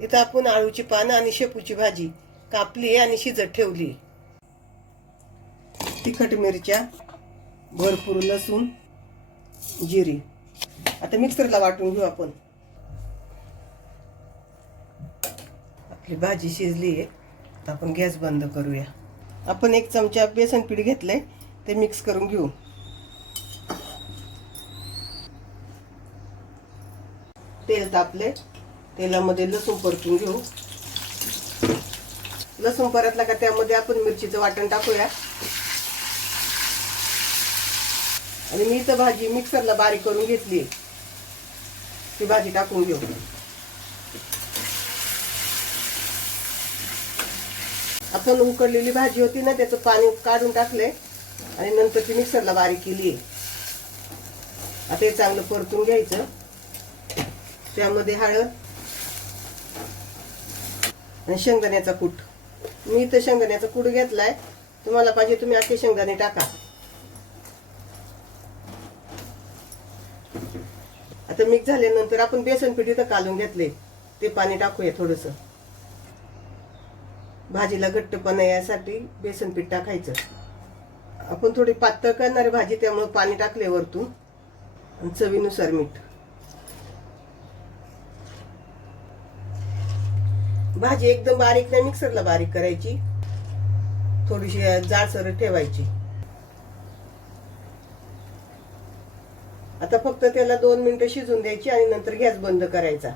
इथं आपण आळूची पानं आणि शेपूची भाजी कापली आणि शिजत ठेवली तिखट मिरच्या भरपूर लसूण जिरी. आता मिक्सरला वाटून घेऊ आपण. आपली भाजी शिजली आहे. आता आपण गॅस बंद करूया. आपण एक चमचा बेसन पीठ घेतलंय ते मिक्स करून घेऊ. तेल तापले तेलामध्ये लसूण परतून घेऊ. लसूण परतला का त्यामध्ये आपण मिरचीचं वाटण टाकूया. आणि मी तर भाजी मिक्सरला बारीक करून घेतली ती भाजी टाकून घेऊ. आपण उकडलेली भाजी होती ना त्याचं पाणी काढून टाकले आणि नंतर ती मिक्सरला बारीक केली आता हे चांगलं परतून घ्यायचं. त्यामध्ये हळद आणि शेंगदाण्याचा कूट. मी इथं शेंगदाण्याचा कूट घेतलाय. तुम्हाला पाहिजे तुम्ही असे शेंगदाणे टाका. आता मिक्स झाल्यानंतर आपण बेसन पीठ इथं कालून घेतले ते पाणी टाकूया थोडस. भाजीला घट्टपणा यासाठी बेसन पीठ टाकायचं. आपण थोडी पातळ करणारी भाजी त्यामुळे पाणी टाकले वरतून. आणि चवीनुसार मीठ. भाजी एकदम बारीक नाही मिक्सरला बारीक करायची. थोडीशी जाडसर ठेवायची. आता फक्त त्याला दोन मिनिटं शिजून द्यायची आणि नंतर गॅस बंद करायचा.